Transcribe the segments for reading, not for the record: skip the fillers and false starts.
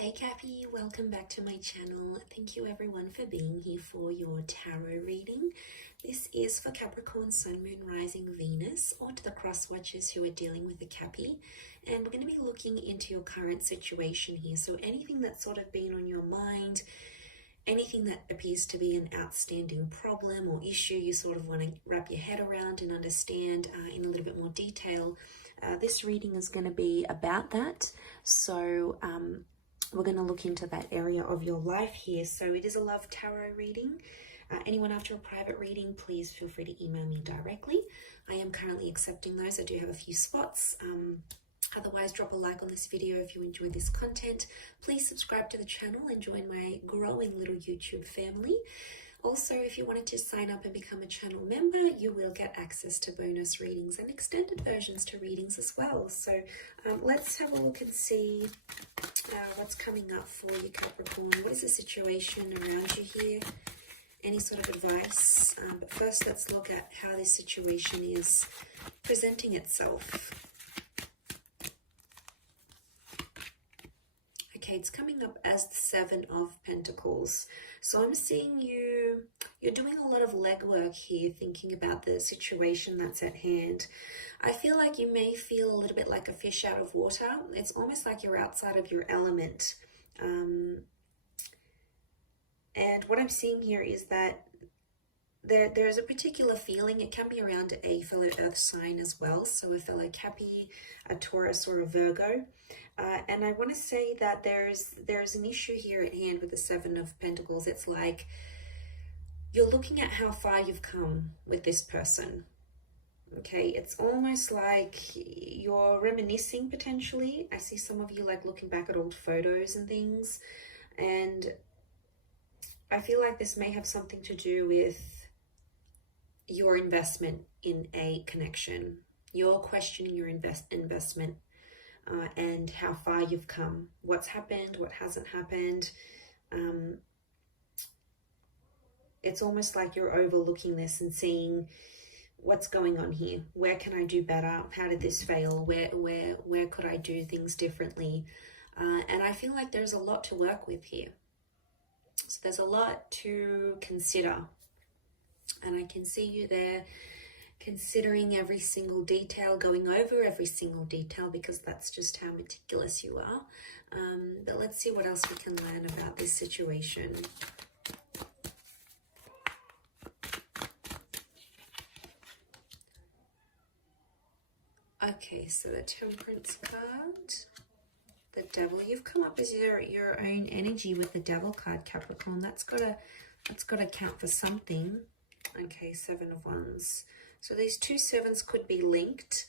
Hey Cappy, welcome back to my channel. Thank you everyone for being here for your tarot reading. This is for Capricorn, Sun, Moon, Rising, Venus, or to the cross watchers who are dealing with a Cappy. And we're going to be looking into your current situation here. So anything that's sort of been on your mind, anything that appears to be an outstanding problem or issue you sort of want to wrap your head around and understand in a little bit more detail. This reading is going to be about that. So we're going to look into that area of your life here. So it is a love tarot reading. Anyone after a private reading, please feel free to email me directly. I am currently accepting those. I do have a few spots. Otherwise, drop a like on this video if you enjoy this content. Please subscribe to the channel and join my growing little YouTube family. Also, if you wanted to sign up and become a channel member, you will get access to bonus readings and extended versions to readings as well. So let's have a look and see what's coming up for you, Capricorn. What is the situation around you here? Any sort of advice? But first, let's look at how this situation is presenting itself. Okay, it's coming up as the Seven of Pentacles. So I'm seeing you're doing a lot of legwork here, thinking about the situation that's at hand. I feel like you may feel a little bit like a fish out of water. It's almost like you're outside of your element. And what I'm seeing here is that there's a particular feeling. It can be around a fellow earth sign as well. So a fellow Cappy, a Taurus, or a Virgo. And I want to say that there's an issue here at hand with the Seven of Pentacles. It's like you're looking at how far you've come with this person. Okay, it's almost like you're reminiscing potentially. I see some of you like looking back at old photos and things. And I feel like this may have something to do with your investment in a connection. You're questioning your investment. And how far you've come, what's happened, what hasn't happened. It's almost like you're overlooking this and seeing what's going on here. Where can I do better? How did this fail? Where could I do things differently? And I feel like there's a lot to work with here. So there's a lot to consider. And I can see you there considering every single detail, going over every single detail, because that's just how meticulous you are. But let's see what else we can learn about this situation. Okay, so the Temperance card, the Devil. You've come up as your own energy with the Devil card, Capricorn. That's gotta count for something. Okay, Seven of Wands. So these two sevens could be linked,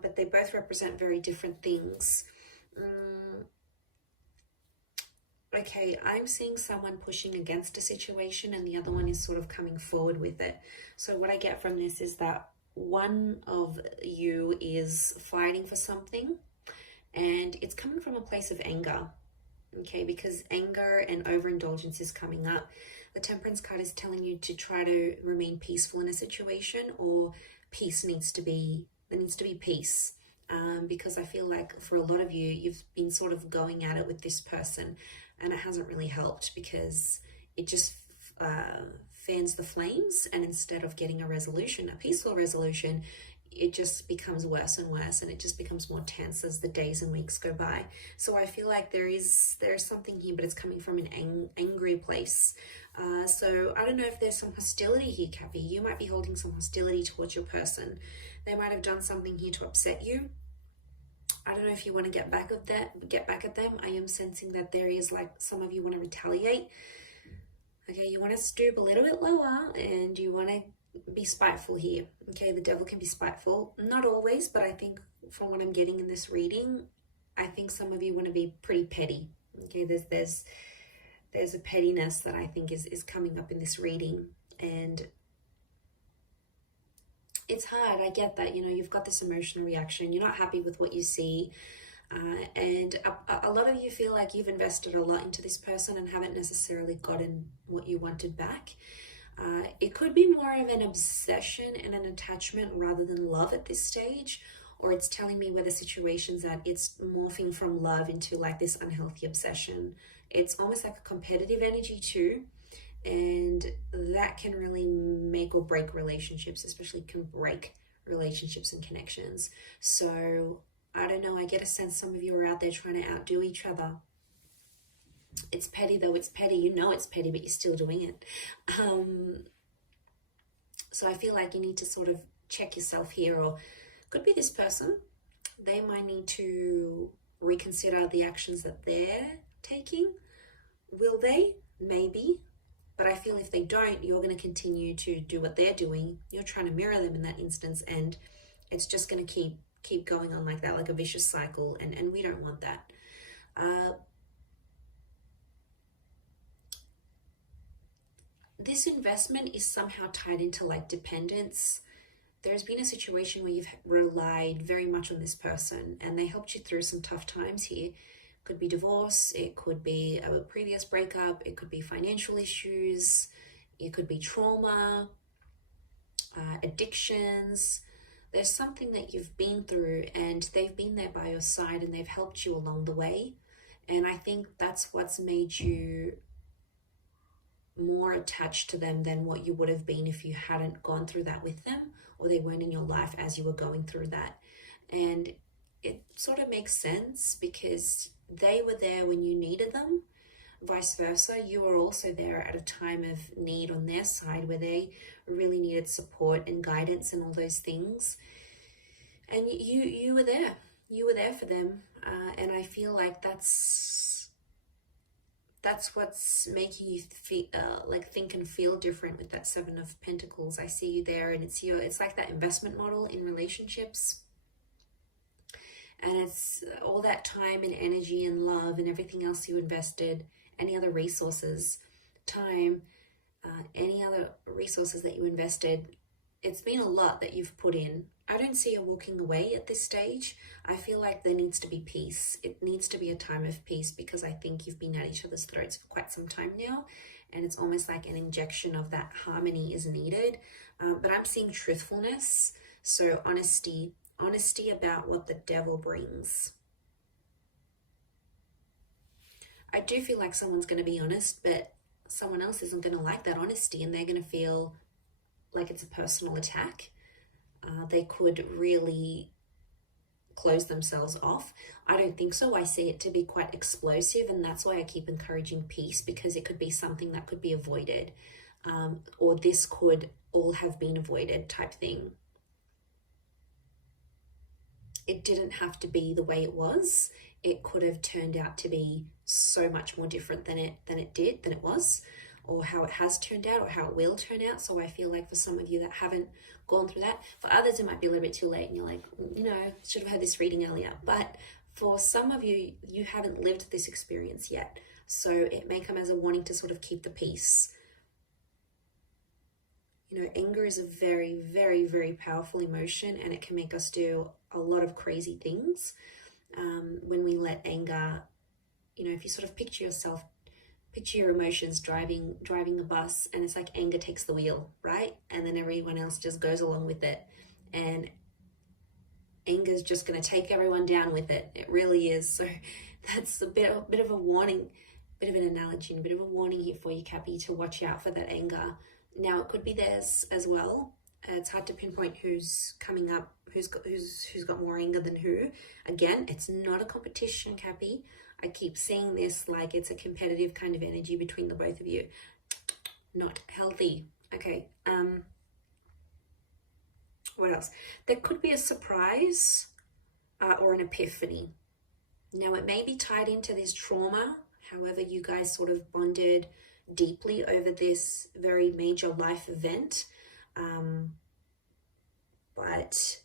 but they both represent very different things. Okay, I'm seeing someone pushing against a situation and the other one is sort of coming forward with it. So what I get from this is that one of you is fighting for something and it's coming from a place of anger. Okay, because anger and overindulgence is coming up. The Temperance card is telling you to try to remain peaceful in a situation, or there needs to be peace. Because I feel like for a lot of you, you've been sort of going at it with this person and it hasn't really helped because it just fans the flames, and instead of getting a resolution, a peaceful resolution, it just becomes worse and worse, and it just becomes more tense as the days and weeks go by. So I feel like there's something here, but it's coming from an angry place. So I don't know if there's some hostility here, Cappy. You might be holding some hostility towards your person. They might have done something here to upset you. I don't know if you want to get back at them. I am sensing that there is like some of you want to retaliate. Okay, you want to stoop a little bit lower and you want to be spiteful here. Okay, the Devil can be spiteful. Not always, but I think from what I'm getting in this reading, I think some of you want to be pretty petty. Okay, there's a pettiness that I think is coming up in this reading, and it's hard. I get that, you've got this emotional reaction. You're not happy with what you see. And a lot of you feel like you've invested a lot into this person and haven't necessarily gotten what you wanted back. It could be more of an obsession and an attachment rather than love at this stage, or it's telling me where the situation's at. It's morphing from love into like this unhealthy obsession. It's almost like a competitive energy too, and that can really make or break relationships, especially can break relationships and connections. So I don't know, I get a sense some of you are out there trying to outdo each other. It's petty though, it's petty, you know it's petty, but you're still doing it. So I feel like you need to sort of check yourself here, or could be this person. They might need to reconsider the actions that they're taking. Will they? Maybe. But I feel if they don't, you're going to continue to do what they're doing. You're trying to mirror them in that instance, and it's just going to keep going on like that, like a vicious cycle, and we don't want that. This investment is somehow tied into like dependence. There's been a situation where you've relied very much on this person and they helped you through some tough times here. Could be divorce, it could be a previous breakup, it could be financial issues, it could be trauma, addictions. There's something that you've been through and they've been there by your side and they've helped you along the way. And I think that's what's made you more attached to them than what you would have been if you hadn't gone through that with them, or they weren't in your life as you were going through that. And it sort of makes sense because they were there when you needed them. Vice versa, you were also there at a time of need on their side where they really needed support and guidance and all those things. And you were there. You were there for them. And I feel like that's what's making you feel, like think and feel different with that Seven of Pentacles. I see you there, and it's like that investment model in relationships. And it's all that time and energy and love and everything else you invested, any other resources, time, any other resources that you invested. It's been a lot that you've put in. I don't see you walking away at this stage. I feel like there needs to be peace. It needs to be a time of peace because I think you've been at each other's throats for quite some time now. And it's almost like an injection of that harmony is needed. But I'm seeing truthfulness. So honesty about what the devil brings. I do feel like someone's going to be honest, but someone else isn't going to like that honesty and they're going to feel like it's a personal attack. They could really close themselves off. I don't think so. I see it to be quite explosive, and that's why I keep encouraging peace, because it could be something that could be avoided, or this could all have been avoided type thing. It didn't have to be the way it was. It could have turned out to be so much more different than it was, or how it has turned out, or how it will turn out. So I feel like for some of you that haven't gone through that, for others it might be a little bit too late and you're like, should have had this reading earlier. But for some of you, you haven't lived this experience yet. So it may come as a warning to sort of keep the peace. Anger is a very, very, very powerful emotion, and it can make us do a lot of crazy things when we let anger, if you sort of picture your emotions driving a bus, and it's like anger takes the wheel, right? And then everyone else just goes along with it. And anger is just going to take everyone down with it. It really is. So that's a bit of a warning, bit of an analogy, and a bit of a warning here for you, Cappy, to watch out for that anger. Now, it could be theirs as well. It's hard to pinpoint who's coming up, who's got more anger than who. Again, it's not a competition, Cappy. I keep seeing this like it's a competitive kind of energy between the both of you. Not healthy. Okay. What else? There could be a surprise or an epiphany. Now, it may be tied into this trauma. However, you guys sort of bonded deeply over this very major life event. But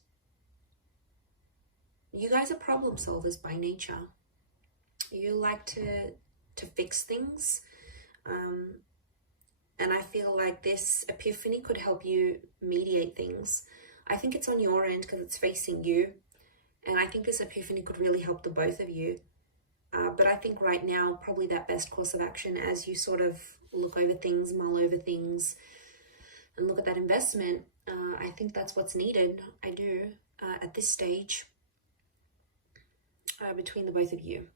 you guys are problem solvers by nature. You like to fix things. And I feel like this epiphany could help you mediate things. I think it's on your end because it's facing you. And I think this epiphany could really help the both of you. But I think right now, probably that best course of action as you sort of look over things, mull over things, and look at that investment, I think that's what's needed. I do at this stage. between the both of you.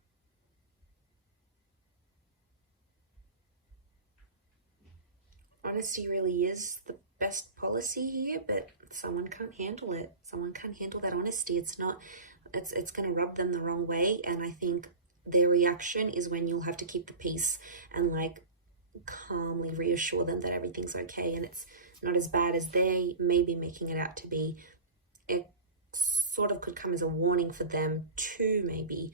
Honesty really is the best policy here, but someone can't handle it. Someone can't handle that honesty. It's going to rub them the wrong way, and I think their reaction is when you'll have to keep the peace and like calmly reassure them that everything's okay and it's not as bad as they may be making it out to be. It sort of could come as a warning for them too, maybe.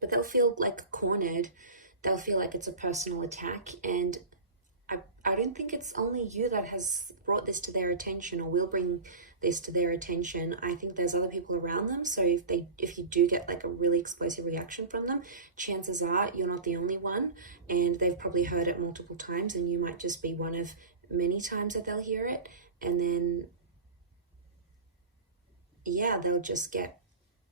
But they'll feel like cornered. They'll feel like it's a personal attack, and I don't think it's only you that has brought this to their attention or will bring this to their attention. I think there's other people around them. So if you do get like a really explosive reaction from them, chances are you're not the only one, and they've probably heard it multiple times, and you might just be one of many times that they'll hear it. And then, yeah, they'll just get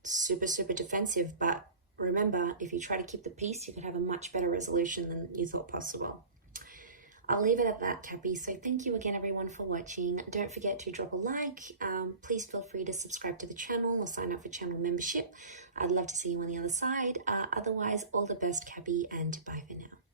super, super defensive. But remember, if you try to keep the peace, you can have a much better resolution than you thought possible. I'll leave it at that, Cappy. So thank you again, everyone, for watching. Don't forget to drop a like. Please feel free to subscribe to the channel or sign up for channel membership. I'd love to see you on the other side. Otherwise, all the best, Cappy, and bye for now.